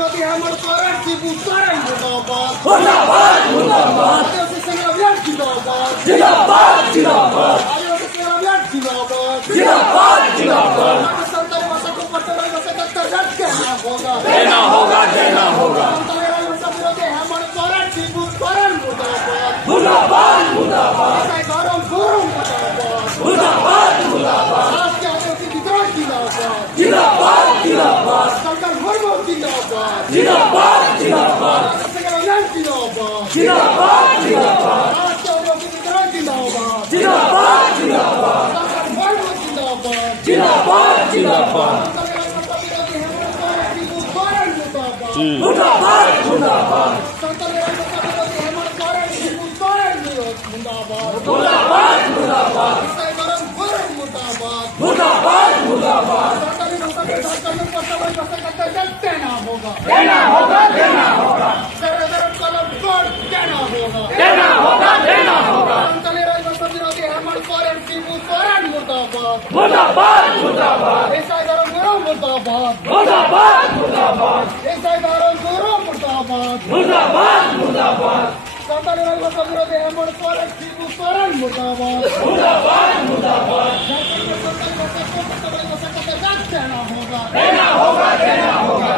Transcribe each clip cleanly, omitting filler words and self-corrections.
विरोधी हेमंत सोरेन शिबू सोरेन मुर्दाबाद मुर्दाबाद मुर्दाबाद आदिवासी संघ अभियान जिंदाबाद जिंदाबाद जिंदाबाद आदिवासी संघ अभियान जिंदाबाद जिंदाबाद जिंदाबाद संताली भाषा को पटवाई भाषा का दर्जा देना होगा देना होगा देना होगा संताली भाषा विरोधी हेमंत सोरेन शिबू सोरेन मुर्दाबाद मुर्दाबाद मुर्दाबाद गौरव गौरव मुर्दाबाद मुर्दाबाद राष्ट्रीय आदिवासी विद्रोह जिंदाबाद जिंदाबाद जिंदाबाद सरकार मुर्मू जिंदाबाद जिंदाबाद जिंदाबाद संघ अभियान जिंदाबाद जिंदाबाद जिंदाबाद राष्ट्रीय आदिवासी विद्रोह जिंदाबाद जिंदाबाद जिंदाबाद सरकार मुर्मू जिंदाबाद जिंदाबाद जिंदाबाद मुर्दाबाद मुर्दाबाद मुर्दाबाद मुर्दाबाद मुर्दाबाद मुर्दाबाद देना होगा देना होगा देना होगा देना होगा देना होगा मुर्दाबाद मुर्दाबाद मुर्दाबाद मुर्दाबाद मुर्दाबाद मुर्दाबाद संताली भाषा विरोधी हेमंत सोरेन शिबू सोरेन मुर्दाबाद मुर्दाबाद मुर्दाबाद देना होगा देना होगा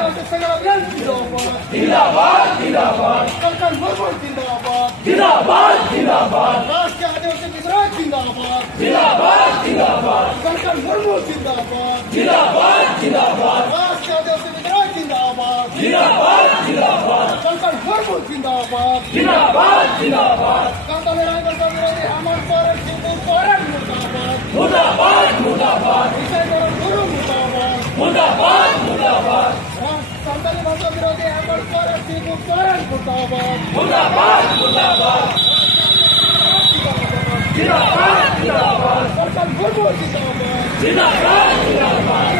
जिंदाबाद जिंदाबाद सरकार मुर्मू जिंदाबाद जिंदाबाद जिंदाबाद राष्ट्रीय आदिवासी विद्रोह जिंदाबाद जिंदाबाद जिंदाबाद सरकार मुर्मू जिंदाबाद जिंदाबाद जिंदाबाद राष्ट्रीय आदिवासी विद्रोह जिंदाबाद जिंदाबाद जिंदाबाद सरकार मुर्मू जिंदाबाद जिंदाबाद जिंदाबाद संताली भाषा विरोधी हेमंत सोरेन शिबू सोरेन मुर्दाबाद मुर्दाबाद मुर्दाबाद गुरु मुर्दाबाद मुर्दाबाद मुर्दाबाद संताली भाषा विरोधी हेमंत सोरेन शिबू सोरेन मुर्दाबाद मुर्दाबाद मुर्दाबाद जिंदाबाद जिंदाबाद सरकार मुर्मू जिंदाबाद जिंदाबाद जिंदाबाद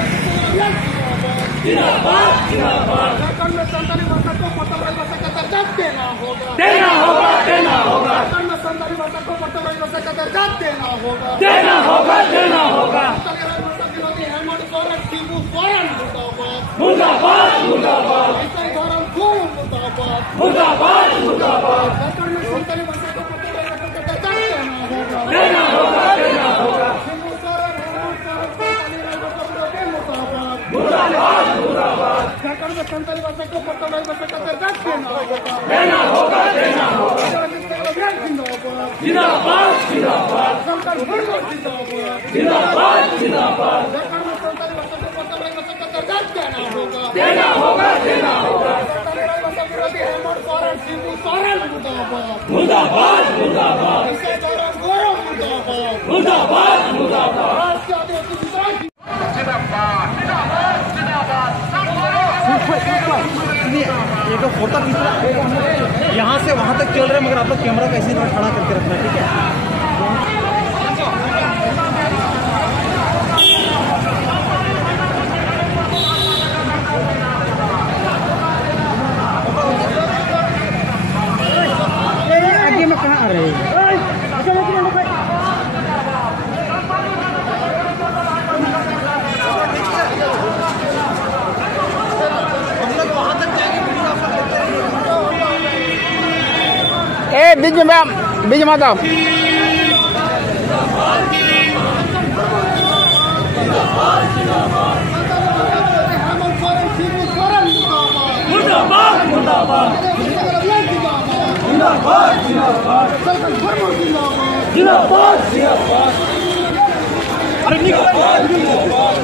जिंदाबाद जिंदाबाद सरकार में संताली भाषा को पटवाई भाषा का दर्जा देना होगा देना होगा देना होगा सरकार में संताली भाषा को पटवाई भाषा का दर्जा देना होगा देना होगा देना होगा संताली भाषा विरोधी हेमंत सोरेन शिबू सोरेन मुर्दाबाद मुर्दाबाद मुर्दाबाद गौरव गौरव मुर्दाबाद मुर्दाबाद मुर्दाबाद सरकार में संताली भाषा को पटवाई भाषा का दर्जा देना होगा देना होगा देना होगा शिबू सोरेन हेमंत सोरेन संताली भाषा विरोधी मुर्दाबाद मुर्दाबाद मुर्दाबाद सरकार में संताली भाषा को पटवाई भाषा का दर्जा देना होगा देना होगा जिंदाबाद जिंदाबाद जिंदाबाद सरकार मुर्मू जिंदाबाद जिंदाबाद जिंदाबाद सरकार में संताली भाषा को पटवाई भाषा का दर्जा देना होगा देना होगा संताली भाषा विरोधी हेमंत सोरेन शिबू सोरेन मुर्दाबाद मुर्दाबाद मुर्दाबाद गौरव गौरव मुर्दाबाद मुर्दाबाद मुर्दाबाद राष्ट्रीय आदिवासी विद्रोह एक फोटो खींच रहा यहाँ से वहाँ तक चल रहे हैं, मगर आप लोग कैमरा कैसे इतना खड़ा करके रखना, ठीक है। आगे में कहाँ आ रहे हैं? बीच में बीच मत आओ। मुर्दाबाद मुर्दाबाद जिंदाबाद जिंदाबाद जिंदाबाद जिंदाबाद अरे जिंदाबाद जिंदाबाद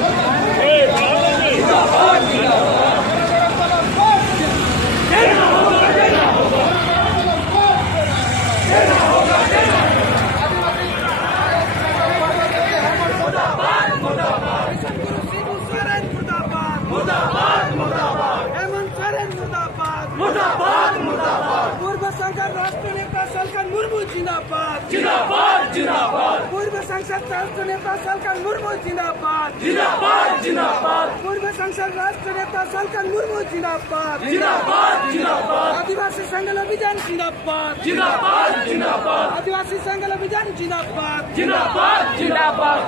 मुर्दाबाद मुर्दाबाद पूर्व संसद राष्ट्र नेता सरकार मुर्मू जिंदाबाद जिंदाबाद जिंदाबाद पूर्व संसद राष्ट्र नेता सरकार मुर्मू जिंदाबाद जिंदाबाद जिंदाबाद पूर्व संसद राष्ट्र नेता सरकार मुर्मू जिंदाबाद जिंदाबाद जिंदाबाद आदिवासी संघ अभियान जिंदाबाद जिंदाबाद जिंदाबाद आदिवासी संघ अभियान जिंदाबाद जिंदाबाद जिंदाबाद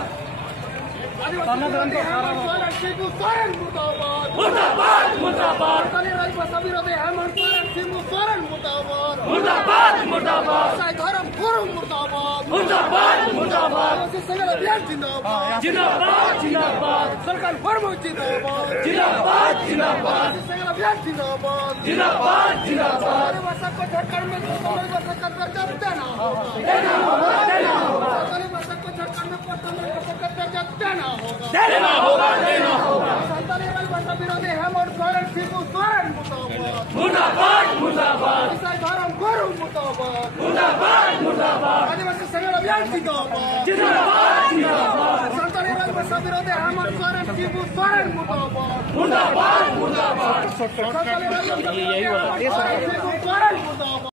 मुर्दाबाद मुर्दाबाद मुर्दाबाद मुर्दाबाद मुर्दाबाद संघ अभियान जिंदाबाद जिंदाबाद जिंदाबाद सरकार फर्म जिंदाबाद जिंदाबाद जिंदाबाद संघ अभियान जिंदाबाद जिंदाबाद जिंदाबाद भाषा को झारखंड में भाषा का दर्जा देना होगा देना होगा देना होगा सरकारी भाषा को झारखंड में प्राथमिक भाषा का दर्जा देना होगा देना होगा देना होगा संताली भाषा विरोधी हम और सोरेन सिंह सोरेन मुर्दाबाद मुर्दाबाद धर्म गुरु मुर्दाबाद मुर्दाबाद मुर्दाबाद आदिवासी संघ अभियान जिंदाबाद जिंदाबाद जिंदाबाद संताली भाषा विरोधी हम और सोरेन सिंह सोरेन मुर्दाबाद मुर्दाबाद मुर्दाबाद संताली भाषा विरोधी हम और सोरेन सिंह सोरेन मुर्दाबाद